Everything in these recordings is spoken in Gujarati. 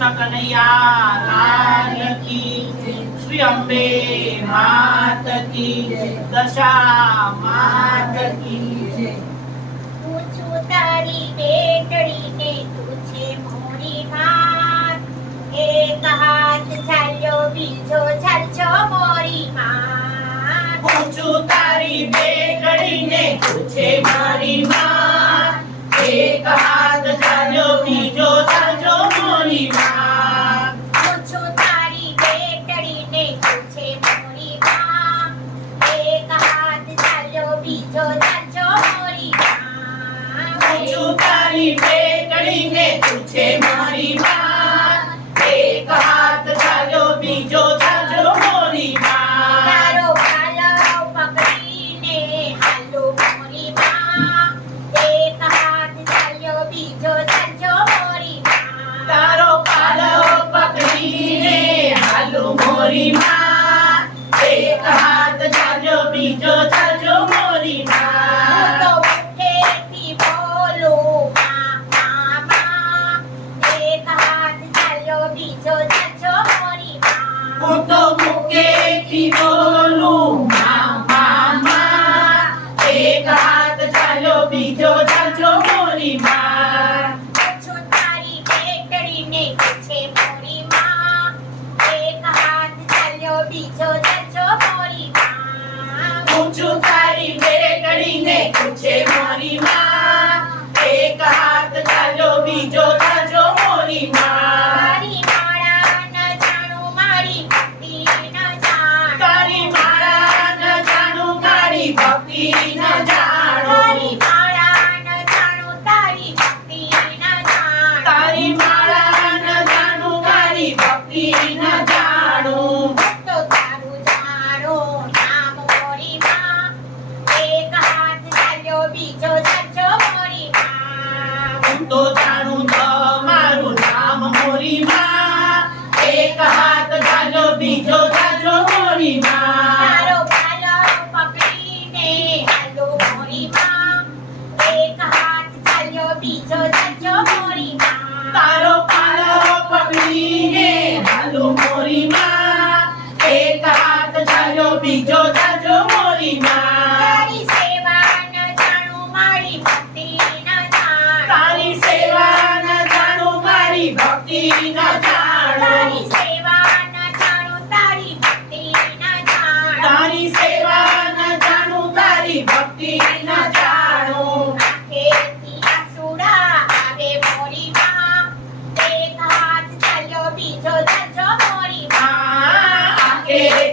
કૃષ્ણ કનૈયા લાલ શ્રી અંબે માત કી દશા માત કી તારી બેટડી ને તું મોરી માં એક હાથ ચાલ્યો બીજો ચાલ્યો મોરી માં પૂછું તારી બેટડી ને તું છે મારી માં એક હાથ શિવોનું મામા એક હાથ ચાલો બીજો ચાલો મોરી માં તારી બેટડીને છે મોરી માં એક હાથ Amém. Lima.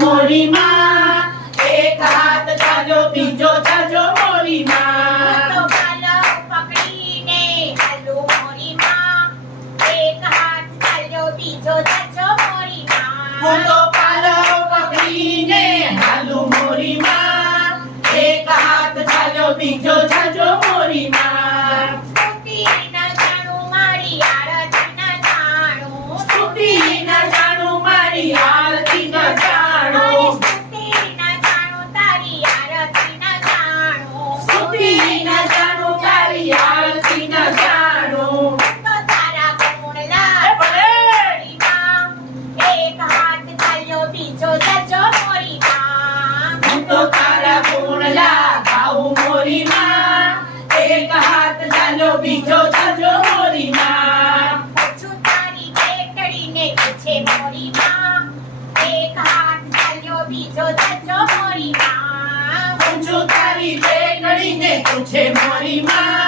મોરી માં એક હાથ કાજો બીજો reinas my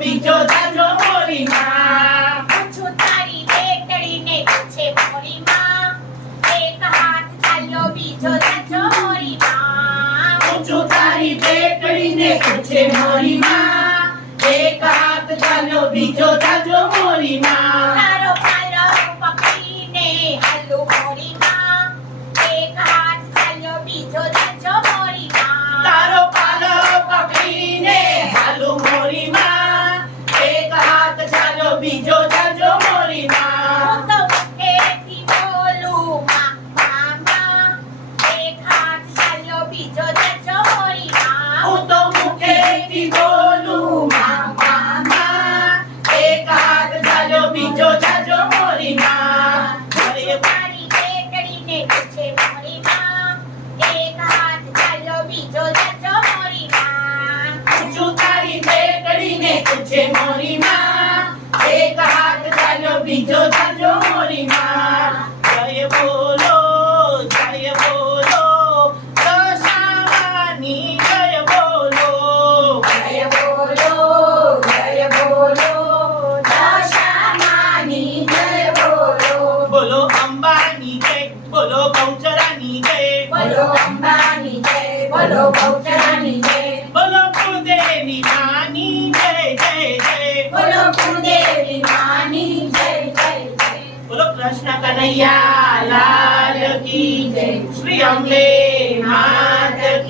બીજો જાજો મોરી માં પૂછું તારી બેટડી ને પૂછે મોરી માં એક હાથ ચાલ્યો બીજો જાજો મોરી માં પૂછું તારી બેટડી ને પૂછે મોરી માં એક હાથ ચાલ્યો બીજો જાજો મોરી માં બોલો બહુચરાની જય જય જય જય. બોલો માની જય જય. બોલો કૃષ્ણ કનૈયા લાલ કી જય. શ્રી અંબે માત કી